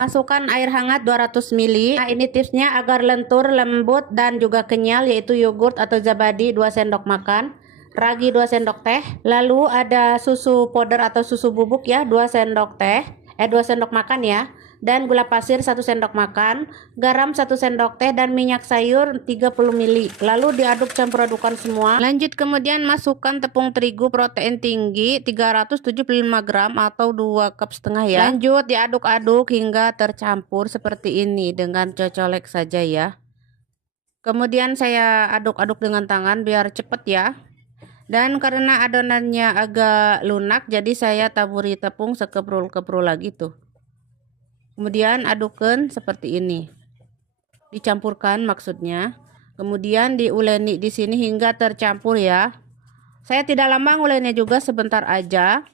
Masukkan air hangat 200 ml. Nah, ini tipsnya agar lentur, lembut, dan juga kenyal, yaitu yogurt atau zabadi 2 sendok makan, ragi 2 sendok teh, lalu ada susu powder atau susu bubuk ya 2 sendok teh, 2 sendok makan ya, dan gula pasir 1 sendok makan, garam 1 sendok teh, dan minyak sayur 30 ml. Lalu diaduk, campur adukan semua. Lanjut kemudian masukkan tepung terigu protein tinggi 375 gram atau 2,5 cup ya. Lanjut diaduk-aduk hingga tercampur seperti ini dengan cocolek saja ya. Kemudian saya aduk-aduk dengan tangan biar cepet ya. Dan karena adonannya agak lunak, jadi saya taburi tepung sekeprul-keprul lagi tuh. Kemudian adukkan seperti ini, dicampurkan maksudnya. Kemudian diuleni di sini hingga tercampur ya. Saya tidak lama ngulennya juga, sebentar aja.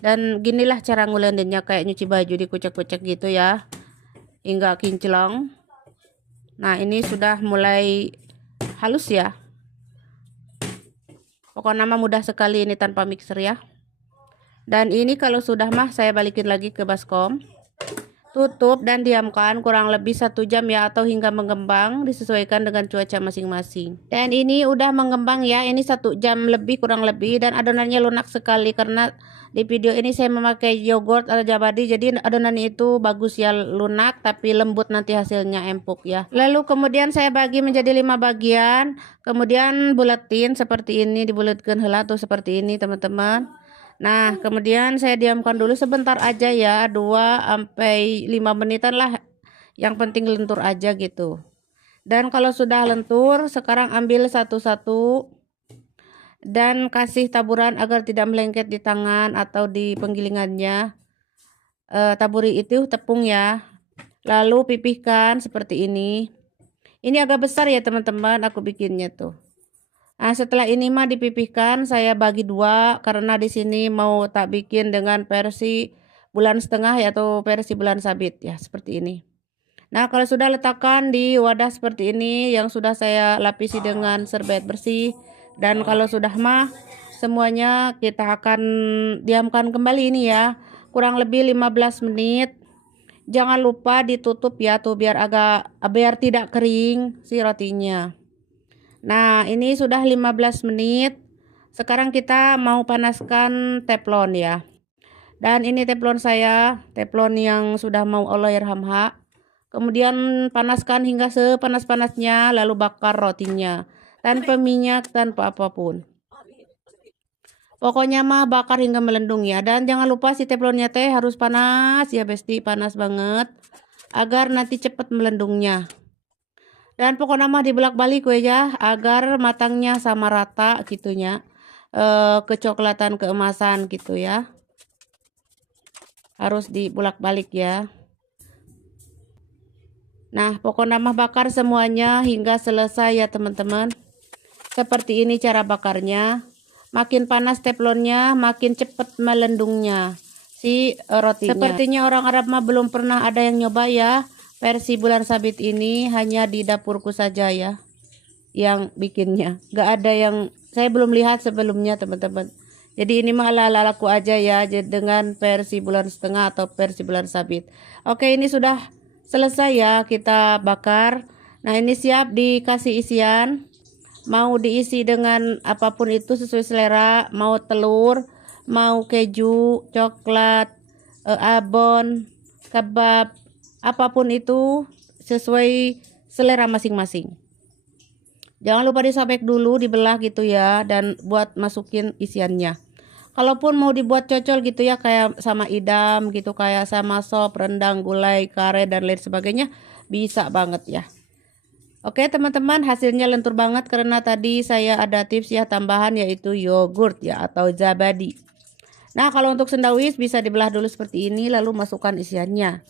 Dan ginilah cara nguleninnya, kayak nyuci baju, dikucek-kucek gitu ya, hingga kinclong. Nah, ini sudah mulai halus ya. Pokoknya mah mudah sekali ini tanpa mixer ya. Dan ini kalau sudah mah saya balikin lagi ke baskom. Tutup dan diamkan kurang lebih 1 jam ya, atau hingga mengembang, disesuaikan dengan cuaca masing-masing. Dan ini udah mengembang ya, ini 1 jam lebih kurang lebih, dan adonannya lunak sekali karena di video ini saya memakai yogurt atau zabadi, jadi adonannya itu bagus ya, lunak tapi lembut, nanti hasilnya empuk ya. Lalu kemudian saya bagi menjadi 5 bagian, kemudian buletin seperti ini, dibulatkan heula tuh seperti ini teman-teman. Nah, kemudian saya diamkan dulu sebentar aja ya, 2-5 menitan lah. Yang penting lentur aja gitu. Dan kalau sudah lentur, sekarang ambil satu-satu dan kasih taburan agar tidak melengket di tangan atau di penggilingannya. Taburi itu tepung ya. Lalu pipihkan seperti ini. Ini agak besar ya teman-teman, aku bikinnya tuh. Nah, setelah ini mah dipipihkan, saya bagi 2 karena di sini mau tak bikin dengan versi bulan setengah ya, atau versi bulan sabit ya, seperti ini. Nah, kalau sudah letakkan di wadah seperti ini yang sudah saya lapisi dengan serbet bersih, dan kalau sudah mah semuanya kita akan diamkan kembali ini ya, kurang lebih 15 menit. Jangan lupa ditutup ya tuh biar tidak kering si rotinya. Nah, ini sudah 15 menit. Sekarang kita mau panaskan teflon ya. Dan ini teflon saya, teflon yang sudah mau Allahyarhamha. Kemudian panaskan hingga sepanas-panasnya, lalu bakar rotinya. Tanpa minyak, tanpa apapun. Pokoknya mah bakar hingga melendung ya. Dan jangan lupa si teflonnya teh harus panas ya besti, panas banget. Agar nanti cepat melendungnya. Dan pokoknya mah dibalik-balik ya agar matangnya sama rata gitunya, kecoklatan keemasan gitu ya, harus dibulak-balik ya. Nah, pokoknya mah bakar semuanya hingga selesai ya teman-teman. Seperti ini cara bakarnya. Makin panas teflonnya, makin cepat melendungnya si rotinya. Sepertinya orang Arab mah belum pernah ada yang nyoba ya. Versi bulan sabit ini hanya di dapurku saja ya yang bikinnya. Gak ada yang saya belum lihat sebelumnya teman-teman. Jadi ini mah ala-ala aku aja ya, dengan versi bulan setengah atau versi bulan sabit. Oke, ini sudah selesai ya kita bakar. Nah, ini siap dikasih isian. Mau diisi dengan apapun itu sesuai selera. Mau telur, mau keju, coklat, abon, kebab, apapun itu sesuai selera masing-masing. Jangan lupa disobek dulu, dibelah gitu ya, dan buat masukin isiannya. Kalaupun mau dibuat cocol gitu ya, kayak sama idam gitu, kayak sama sop, rendang, gulai, kare, dan lain sebagainya, bisa banget ya. Oke teman-teman, hasilnya lentur banget karena tadi saya ada tips ya tambahan, yaitu yogurt ya atau zabadi. Nah, kalau untuk sendawis bisa dibelah dulu seperti ini, lalu masukkan isiannya.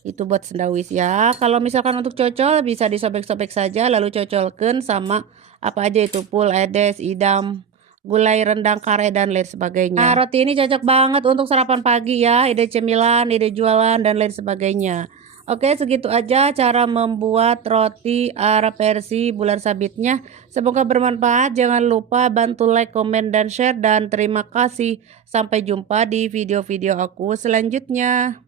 Itu buat sendawis ya. Kalau misalkan untuk cocol bisa disobek-sobek saja, lalu cocolkan sama apa aja itu, pul, edes, idam, gulai, rendang, kare, dan lain sebagainya. Nah, roti ini cocok banget untuk sarapan pagi ya, ide cemilan, ide jualan, dan lain sebagainya. Oke, segitu aja cara membuat roti Arab versi bulan sabitnya. Semoga bermanfaat. Jangan lupa bantu like, komen, dan share. Dan terima kasih. Sampai jumpa di video-video aku selanjutnya.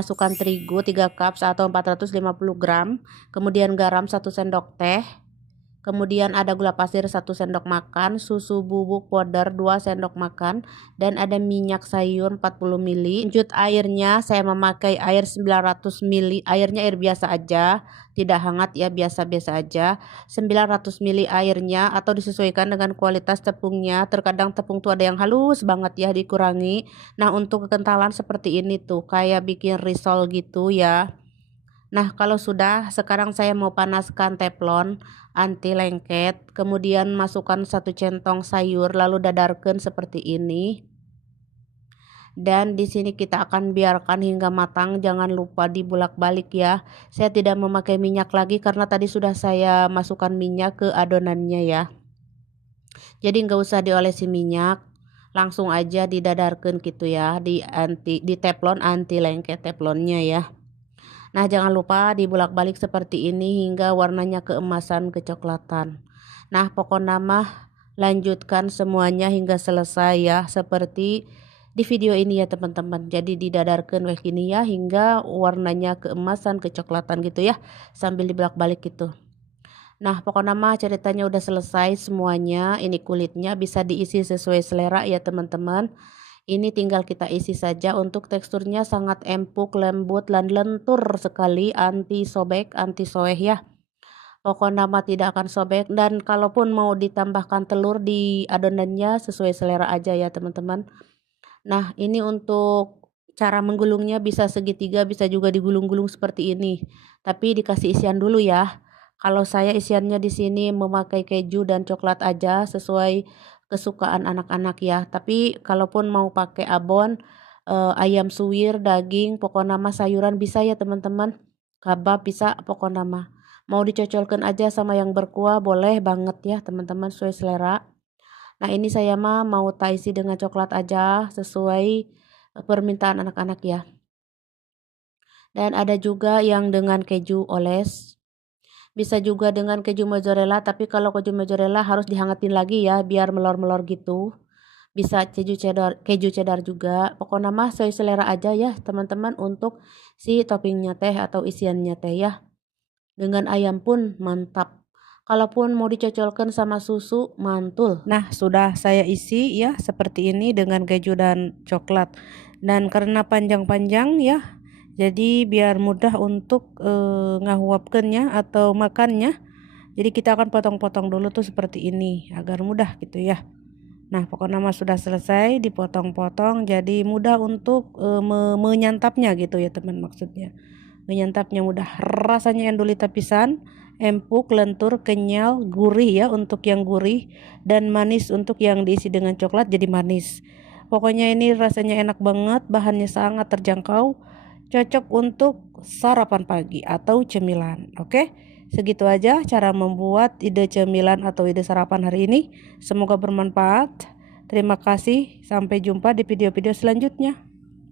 Masukkan terigu 3 cup atau 450 gram, kemudian garam 1 sendok teh, kemudian ada gula pasir 1 sendok makan, susu bubuk powder 2 sendok makan, dan ada minyak sayur 40 ml. Lanjut airnya, saya memakai air 900 ml, airnya air biasa aja, tidak hangat ya, biasa-biasa aja. 900 ml airnya, atau disesuaikan dengan kualitas tepungnya. Terkadang tepung tuh ada yang halus banget ya, dikurangi. Nah, untuk kekentalan seperti ini tuh kayak bikin risol gitu ya. Nah, kalau sudah, sekarang saya mau panaskan teflon anti lengket, kemudian masukkan 1 centong sayur lalu dadarkan seperti ini. Dan di sini kita akan biarkan hingga matang, jangan lupa dibulak-balik ya. Saya tidak memakai minyak lagi karena tadi sudah saya masukkan minyak ke adonannya ya. Jadi nggak usah diolesi minyak, langsung aja didadarkan gitu ya, di teflon anti lengket teflonnya ya. Nah, jangan lupa dibulak-balik seperti ini hingga warnanya keemasan kecoklatan. Nah, pokoknya mah lanjutkan semuanya hingga selesai ya, seperti di video ini ya teman-teman. Jadi didadarkan kayak gini ya hingga warnanya keemasan kecoklatan gitu ya, sambil dibulak-balik gitu. Nah, pokoknya mah ceritanya udah selesai semuanya. Ini kulitnya bisa diisi sesuai selera ya teman-teman. Ini tinggal kita isi saja. Untuk teksturnya sangat empuk, lembut, dan lentur sekali, anti sobek, anti soeh ya. Pokoknya mah tidak akan sobek, dan kalaupun mau ditambahkan telur di adonannya sesuai selera aja ya teman-teman. Nah, ini untuk cara menggulungnya bisa segitiga, bisa juga digulung-gulung seperti ini. Tapi dikasih isian dulu ya. Kalau saya isiannya di sini memakai keju dan coklat aja sesuai kesukaan anak-anak ya. Tapi kalaupun mau pakai abon, ayam suwir, daging, pokoknya mah sayuran bisa ya teman-teman. Kabab bisa pokoknya mah. Mau dicocolkan aja sama yang berkuah boleh banget ya teman-teman, sesuai selera. Nah, ini saya mah mau taisi dengan coklat aja sesuai permintaan anak-anak ya. Dan ada juga yang dengan keju oles. Bisa juga dengan keju mozzarella, tapi kalau keju mozzarella harus dihangatin lagi ya biar melor-melor gitu. Bisa keju cheddar juga. Pokoknya mah sesuai selera aja ya teman-teman untuk si toppingnya teh atau isiannya teh ya. Dengan ayam pun mantap. Kalaupun mau dicocolkan sama susu, mantul. Nah, sudah saya isi ya seperti ini dengan keju dan coklat. Dan karena panjang-panjang ya, jadi biar mudah untuk ngahuapkannya atau makannya. Jadi kita akan potong-potong dulu tuh seperti ini agar mudah gitu ya. Nah, pokoknya mah sudah selesai dipotong-potong, jadi mudah untuk menyantapnya gitu ya teman, maksudnya. Menyantapnya mudah, rasanya endulita pisan, empuk, lentur, kenyal, gurih ya untuk yang gurih, dan manis untuk yang diisi dengan coklat jadi manis. Pokoknya ini rasanya enak banget, bahannya sangat terjangkau, cocok untuk sarapan pagi atau cemilan. Oke, segitu aja cara membuat ide cemilan atau ide sarapan hari ini. Semoga bermanfaat. Terima kasih, sampai jumpa di video-video selanjutnya.